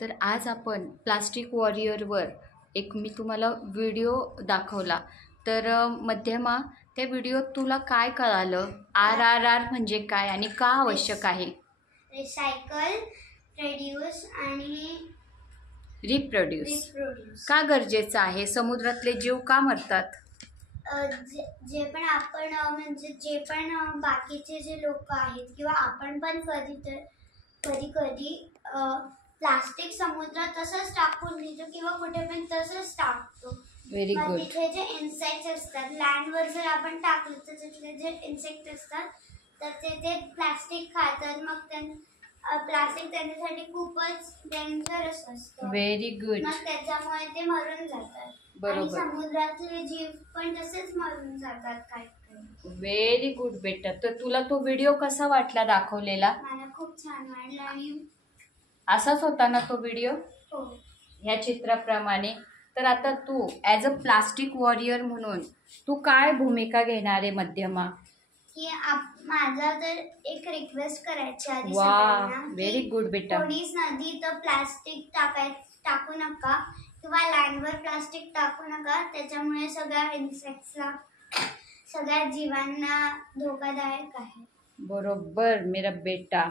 तर आज आपण प्लास्टिक वॉरियरवर एक मी तुम्हाला व्हिडिओ दाखवला. तर मध्यमा, त्या व्हिडिओत तुला काय कळालं? RRR म्हणजे काय आणि का आवश्यक आहे? रिसायकल, प्रोड्यूस आणि रिप्रोड्यूस का गरजेचं आहे? समुद्रातले जीव का मरतात? जे पण आपण म्हणजे जे पण बाकीचे जे लोक आहेत किंवा आपण पण कधी प्लास्टिक समुद्रात तसंच टाकून देतो किंवा कुठे पण तसंच टाकतो. Very good. तिथे जे इन्सेक्ट्स असतात, लँडवर जर आपण टाकलं तर तिथले जे इन्सेक्ट असतात तर ते प्लास्टिक खातात. मग प्लास्टिक त्यांच्यासाठी खूपच डेंजरस असतं. Very good. मग त्याच्यामुळे ते मरून जातात. आणि समुद्रातले जीव पण तसेच मरून जातात काही. व्हेरी गुड बेटा. तर तुला तो व्हिडिओ कसा वाटला दाखवलेला? मला खूप छान वाटला. आणि असाच होता ना तो व्हिडिओ? हो. ह्या चित्राप्रमाणे. तर आता तू ॲज अ प्लास्टिक वॉरियर म्हणून तू काय भूमिका घेणार आहे मध्यमा? की माझा तर एक रिक्वेस्ट करायची आधी सगळ्यांना. व्हेरी गुड बेटा. कोणीच नदीत प्लास्टिक टाकू नका किंवा लँडवर प्लास्टिक टाकू नका. त्याच्यामुळे सगळ्या इन्सेक्ट्सला, सगळ्या जीवांना धोकादायक आहे. बरोबर मेरा बेटा.